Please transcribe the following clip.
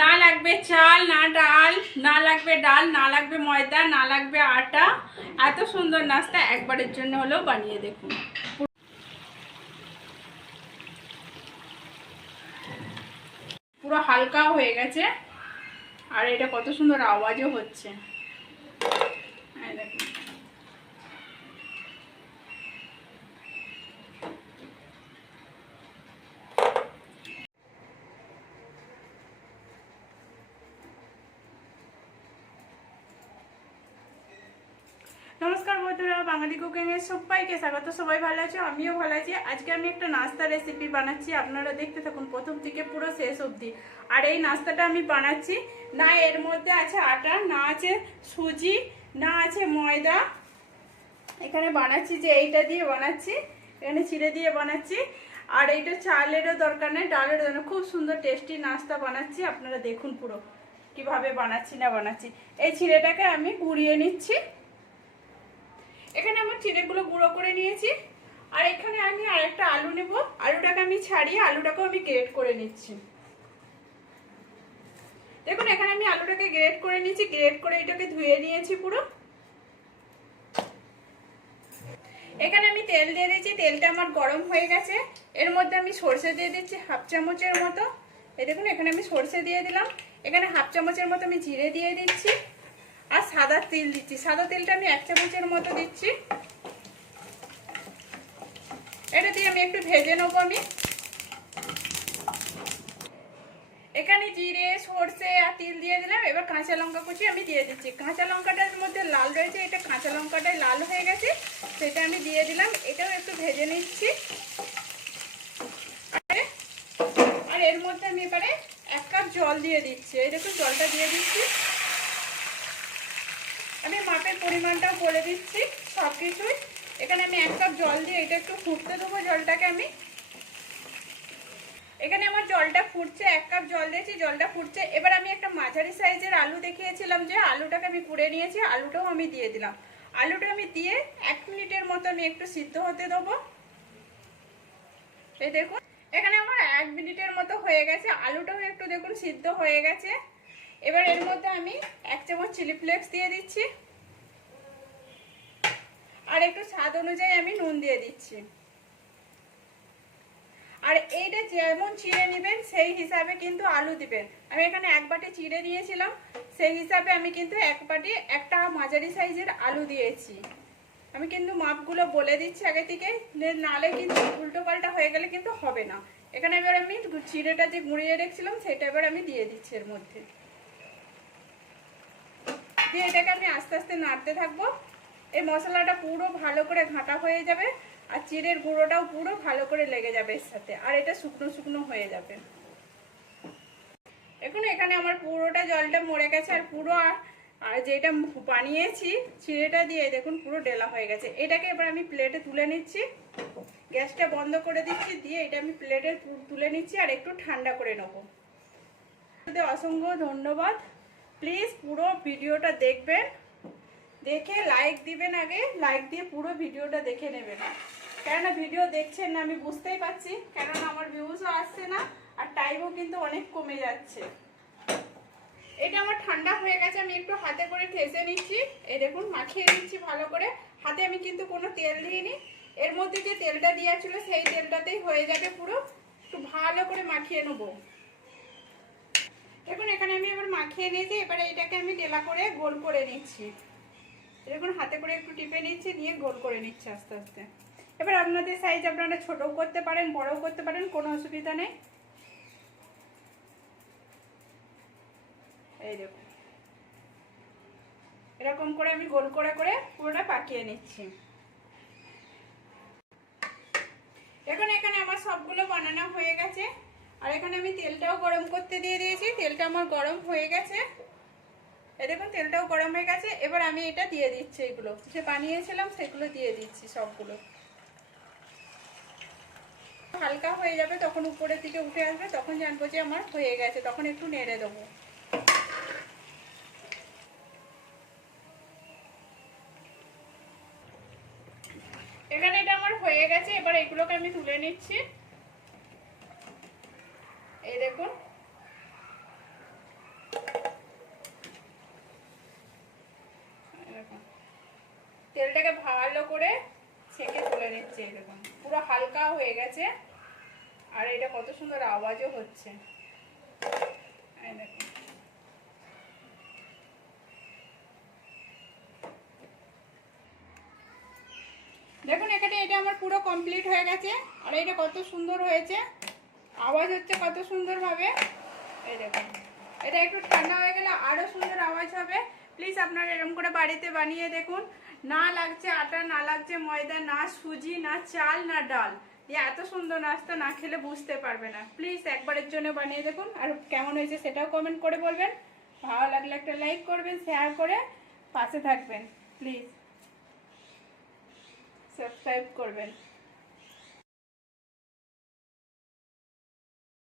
না লাগবে চাল, না ডাল, না লাগবে ডাল, না লাগবে ময়দা, না লাগবে আটা। এত সুন্দর নাস্তা একবারের জন্য হলেও বানিয়ে দেখুন। পুরো হালকা হয়ে গেছে। আর এটা কত সুন্দর আওয়াজও হচ্ছে এই দেখুন নমস্কার বন্ধুরা, বাঙালি কুকিং এর সবাইকে স্বাগত। সবাই ভালো আছে? আমিও ভালো আছি। আজকে আমি একটা নাস্তা রেসিপি বানাচ্ছি। আপনারা দেখতে থাকুন প্রথম থেকে, পুরো শেষ অবধি। আর এই নাস্তাটা আমি বানাচ্ছি। না, এর মধ্যে আছে আটা, না আছে সুজি, না আছে ময়দা। এখানে বানাচ্ছি যে এইটা দিয়ে বানাচ্ছি। এখানে চিড়ে দিয়ে বানাচ্ছি। আর এইটা চালেরও দরকার নেই ডালেরও দরকার খুব সুন্দর টেস্টি নাস্তা বানাচ্ছি। আপনারা দেখুন পুরো, কীভাবে বানাচ্ছি, না বানাচ্ছি। এই চিড়েটাকে আমি গুঁড়িয়ে নিচ্ছি। চিড়েগুলো গুঁড়ো করে নিয়েছি। আর এখানে আমি আর একটা আলু নেব। আলুটাকে আমি ছাড়িয়ে আলুটাকেও আমি গ্রেট করে নিচ্ছি। দেখুন, এখানে আমি আলুটাকে গ্রেট করে নিয়েছি, গ্রেট করে এটাকে ধুয়ে নিয়েছি পুরো। এখানে আমি তেল দিয়ে দিয়েছি, তেলটা আমার গরম হয়ে গেছে। এর মধ্যে আমি সর্ষে দিয়ে দিচ্ছি হাফ চামচের মতো। এই দেখুন, এখানে আমি সর্ষে দিয়ে দিলাম। এখানে হাফ চামচের মতো আমি জিরে দিয়ে দিচ্ছি। আর সাদা তিল দিচ্ছি। সাদা তেলটা আমি এক চামচের মতো দিচ্ছি। এটা দিয়ে আমি একটু ভেজে নেব আমি। এখানে জিরে, সর্ষে আর তিল দিয়ে দিলাম। এবার কাঁচা লঙ্কা কুচি আমি দিয়ে দিচ্ছি। কাঁচা লঙ্কাটার মধ্যে লাল রয়েছে, এটা কাঁচা লঙ্কাটাই লাল হয়ে গেছে, সেটা আমি দিয়ে দিলাম। এটাও একটু ভেজে নিচ্ছি। আর- এর মধ্যে আমি এবারে এক কাপ জল দিয়ে দিচ্ছি। এই দেখুন, জলটা দিয়ে দিচ্ছি। আমি মাপের পরিমাণটাও বলে দিচ্ছি সব কিছুই এখানে আমি এক কাপ জল দিয়ে এটা একটু ফুটতে দেবো জলটাকে আমি। এখানে আমার জলটা ফুটছে, এক কাপ জল দিয়েছি, জলটা ফুটছে। এবার আমি একটা মাঝারি সাইজের আলু দেখিয়েছিলাম যে আলুটাকে আমি কুড়ে নিয়েছি, আলুটাও আমি দিয়ে দিলাম। আলুটা আমি দিয়ে এক মিনিটের মতো আমি একটু সিদ্ধ হতে দেবো। এই দেখুন, এখানে আমার এক মিনিটের মতো হয়ে গেছে। আলুটাও একটু দেখুন সিদ্ধ হয়ে গেছে। এবার এর মধ্যে আমি এক চামচ চিলি ফ্লেক্স দিয়ে দিচ্ছি। একটু স্বাদ অনুযায়ী আমি নুন দিয়ে দিচ্ছি। আর এইটা যেমন চিড়ে নেবেন, সেই হিসাবে কিন্তু আলু দিবেন। আমি এখানে এক বাটি চিড়ে নিয়েছিলাম, সেই হিসাবে আমি কিন্তু এক বাটি একটা মাঝারি সাইজের আলু দিয়েছি। আমি কিন্তু মাপগুলো বলে দিচ্ছি আগে থেকে নালে কিন্তু উল্টো পাল্টা হয়ে গেলে কিন্তু হবে না। এখানে এবার আমি চিড়েটা যে গুঁড়িয়ে রেখেছিলাম, সেটা এবার আমি দিয়ে দিচ্ছি এর মধ্যে। দিয়ে এটাকে আমি আস্তে আস্তে নাড়তে থাকব। এই মশলাটা পুরো ভালো করে ঘাঁটা হয়ে যাবে আর চিড়ের গুঁড়োটাও পুরো ভালো করে লেগে যাবে এর সাথে। আর এটা শুকনো শুকনো হয়ে যাবে। এখন এখানে আমার পুরোটা জলটা মরে গেছে আর পুরো আর- যেটা বানিয়েছি, চিড়েটা দিয়ে দেখুন পুরো ডেলা হয়ে গেছে। এটাকে এবার আমি প্লেটে তুলে নিচ্ছি। গ্যাসটা বন্ধ করে দিচ্ছি, দিয়ে এটা আমি প্লেটে তুলে নিচ্ছি আর একটু ঠান্ডা করে নেব। অসংখ্য ধন্যবাদ। প্লিজ পুরো ভিডিওটা দেখবেন। দেখে লাইক দিবেন আগে লাইক দিয়ে পুরো ভিডিওটা দেখে নেবেন। কেননা ভিডিও দেখছেন না, আমি বুঝতেই পারছি, কেননা আমার ভিউজও আসছে না, আর টাইমও কিন্তু অনেক কমে যাচ্ছে। এটা আমার ঠান্ডা হয়ে গেছে, আমি একটু হাতে করে ঠেসে নিচ্ছি। এই দেখুন, মাখিয়ে নিচ্ছি ভালো করে। হাতে আমি কিন্তু কোনো তেল দিইনি। এর মধ্যে যে তেলটা দেওয়া ছিল, সেই তেলটাতেই হয়ে যাবে পুরো। একটু ভালো করে মাখিয়ে নেব। দেখুন, এখানে আমি এবার মাখিয়ে নিয়েছি, এবারে এটাকে আমি ডেলা করে গোল করে নিচ্ছি। দেখুন, হাতে করে একটু টিপে নিচ্ছি, নিয়ে গোল করে নিচ্ছি আস্তে আস্তে। এবার আপনাদের সাইজ আপনারা ছোটও করতে পারেন, বড়ও করতে পারেন, কোনো অসুবিধা নেই। এই দেখুন। এরকম করে আমি গোল করে করে পুরোটা পাকিয়ে নিচ্ছি। এখন এখানে আমার সবগুলো বানানো হয়ে গেছে। আর এখানে আমি তেলটাও গরম করতে দিয়ে দিয়েছি। তেলটা আমার গরম হয়ে গেছে। এই দেখুন, তেলটাও গরম হয়ে গেছে। এবার আমি এটা দিয়ে দিচ্ছি এগুলো। যে বানিয়েছিলাম, সেগুলো দিয়ে দিচ্ছি সবগুলো। হালকা হয়ে যাবে, তখন উপরের দিকে উঠে আসবে, তখন জানব যে আমার হয়ে গেছে, তখন একটু নেড়ে দেবো। এখানে এটা আমার হয়ে গেছে, এবার এগুলোকে আমি তুলে নিচ্ছি। এই দেখুন জলটাকে ভালো করে ছেঁকে তুলে নিচ্ছে দেখুন পুরো হালকা হয়ে গেছে। আর এটা কত সুন্দর আওয়াজও হচ্ছে। দেখুন দেখুন, এখানে এটা আমার পুরো কমপ্লিট হয়ে গেছে। আর এটা কত সুন্দর হয়েছে। আওয়াজ হচ্ছে কত সুন্দরভাবে। এই দেখুন। এটা একটু ঠান্ডা হয়ে গেলে আরও সুন্দর আওয়াজ হবে। প্লিজ আপনারা এরকম করে বাড়িতে বানিয়ে দেখুন। না লাগছে আটা, না লাগছে ময়দা, না সুজি, না চাল, না ডাল। এত সুন্দর নাস্তা না খেলে বুঝতে পারবে না। প্লিজ একবারের জন্য বানিয়ে দেখুন। আর কেমন হয়েছে সেটাও কমেন্ট করে বলবেন। ভালো লাগলে একটা লাইক করবেন শেয়ার করে পাশে থাকবেন। প্লিজ সাবস্ক্রাইব করবেন।